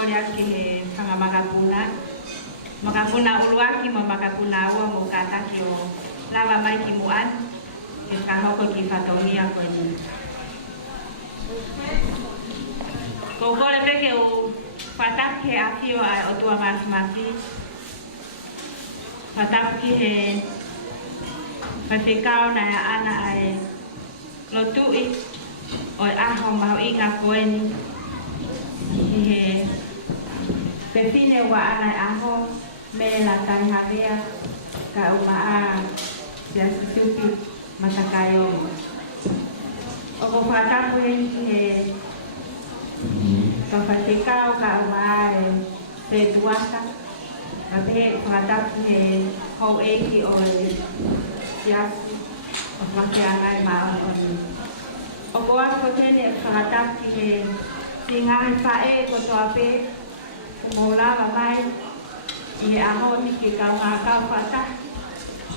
korea ki he whanga makapuna. Makapuna uluaki mo makapuna ua mo kataki o lava mai ki muan. Ke kahoko ki whatongia koe ni. Ko kore peke o whataki a whio ai o tua masimasi. Whataki he whatikao na ana ai lotui o aho maho i ngā koe ni. He pepine wa ana aho me la kai havea ka umaa sia situpi matakayo. O ko whatapu he ka whatikao ka umaa e te tuaka. Ka pehe whatapu he hou eiki o siasi o whakeangai maa o ni. O ko ako tene whatapu he si ngahi whae ko toa pe umolawa mai i he aho ni ki ka ngā kau whata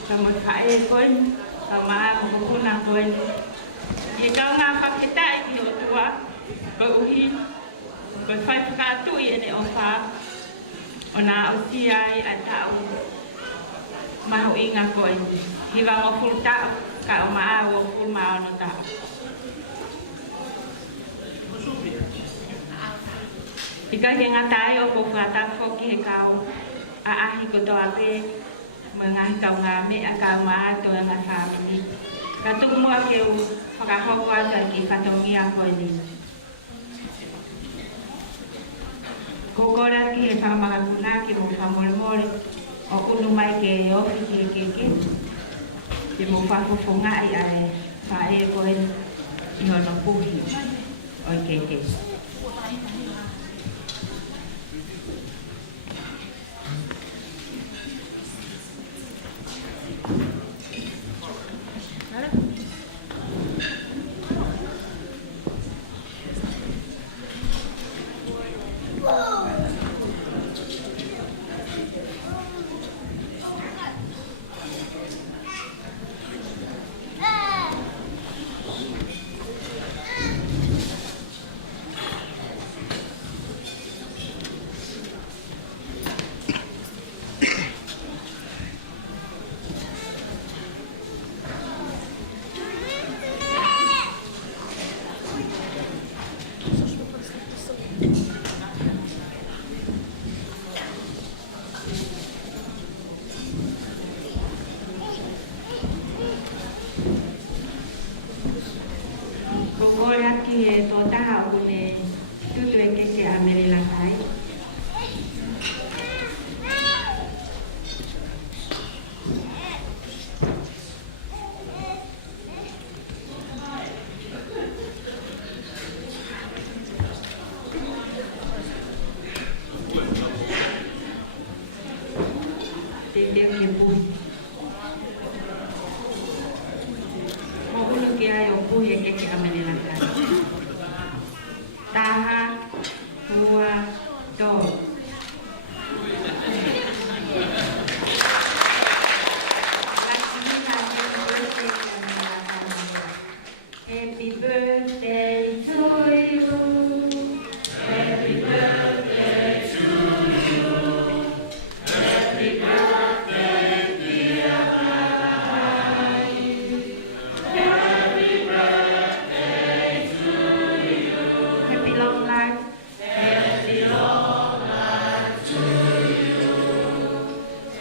ka mo whae koe ka maa mo kukuna koe ni i ka ngā whaketai ki o tua ko uhi ko whai whakatu i ene o wha o nā o siai a tau maho inga koe ni hiwa mo fultau ka o maa o fulmao no tau. Ika ke ngatai o ko whatapo ki he kau a ahi ko toa pe mga hikau ngā mea kau maa toa ngā whamini. Ka tuku mua ke u whakahoko ata ki whatongia koe ni. Ko kora ki he whakamagakuna ki mo whamoremore o unu mai ke ofi ki he keke. Ki mo whakofongai ai whae koe i hono puhi o i keke. Ki e tō taha o kune tutu e keke a mere la kai. Te teo ki pui. Mo unu ki ai o pui e keke a mere la kai. Taha, tua, to. Happy birthday to you. Happy birthday to you. Happy birthday, dear Kai. Happy birthday to you. Happy long life. Happy long life to you.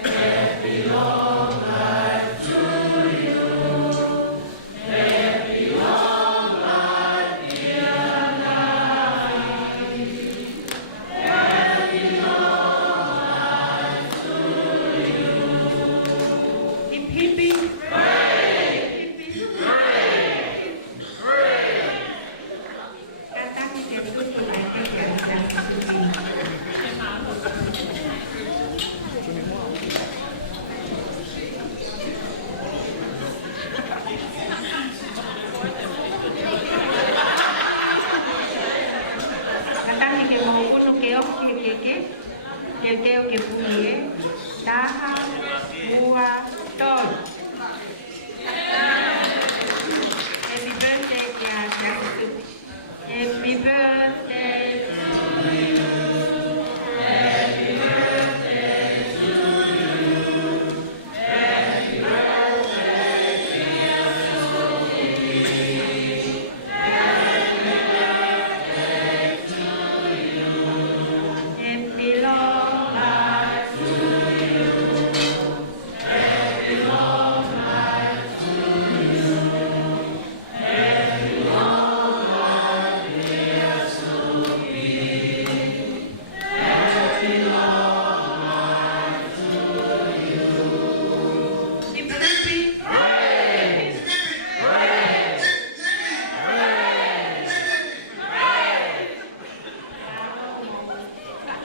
Happy long life to you. Happy long life, dear life. Happy long life to you. Hip hippie. Hooray! Hip hippie. Hooray! Kata kita itu menaikkan derajat studi. Kata kita mau kuno keok keke, keke ke punie, taha, buah, tol. Happy birthday, dear. Happy birthday.